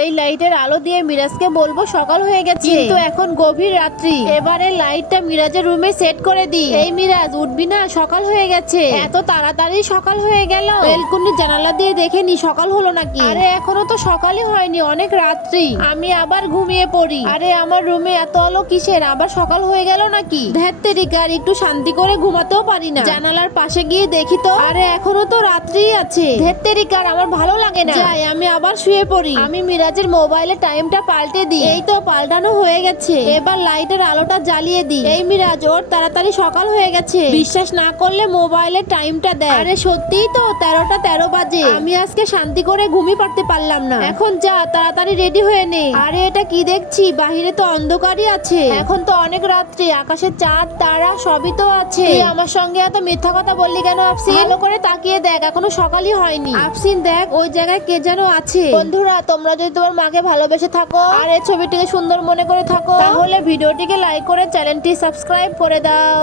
এই লাইটের আলো দিয়ে মিরাজকে বলবো সকাল হয়ে গেছে, কিন্তু এখন গভীর রাত্রি। এবারে লাইটটা মিরাজের রুমে সেট করে দি। এই মিরাজ, উঠবি না? সকাল হয়ে গেছে। এত তাড়াতাড়ি সকাল হয়ে গেল? বেলকুনির জানালা দিয়ে দেখে নি সকাল হলো নাকি। আরে এখনো তো সকালই হয়নি, অনেক রাত্রি। আমি আবার ঘুমিয়ে পড়ি। আরে আমার রুমে এত আলো কিসের? আবার সকাল হয়ে গেল নাকি? ধ্যাত্তেরিকার, একটু শান্তি করে ঘুমাতেও পারি না। জানালার পাশে গিয়ে দেখি তো, আরে এখনো তো রাত্রি আছে। ধ্যাত্তেরিকার, আমার ভালো লাগে না। যাই, আমি আবার শুয়ে পড়ি। আমি মিরাজের মোবাইলে টাইমটা পাল্টে দিই। এই তো পাল্টানো হয়ে গেছে। এবার লাইটের আলোটা জ্বালিয়ে দিই। এই মিরাজ, ওর তাড়াতাড়ি সকাল হয়ে গেছে। বিশ্বাস না করলে মোবাইলের টাইমটা দেখ। আরে সত্যিই তো 13টা 13 বাজে। আমি আজকে শান্তি করে ঘুমিয়ে পড়তে পারলাম না। এখন যা, তাড়াতাড়ি রেডি হয়ে নে। আরে এটা কি দেখছি? বাহিরে তো অন্ধকারই আছে। এখন তো অনেক রাত্রি, আকাশে চাঁদ তারা সবই তো আছে। তুই আমার সঙ্গে এত মিথ্যা কথা বললি কেন আফসিন? ভালো করে তাকিয়ে দেখ, এখনো সকালই হয়নি। আফসিন দেখ, ওই জায়গায় কে যেন আছে। বন্ধুরা, তোমরা যদি তোমার মাকে ভালোবেসে থাকো আর এই ছবিটিকে সুন্দর মনে করে থাকো, তাহলে ভিডিওটিকে লাইক করে চ্যানেলটি সাবস্ক্রাইব করে দাও।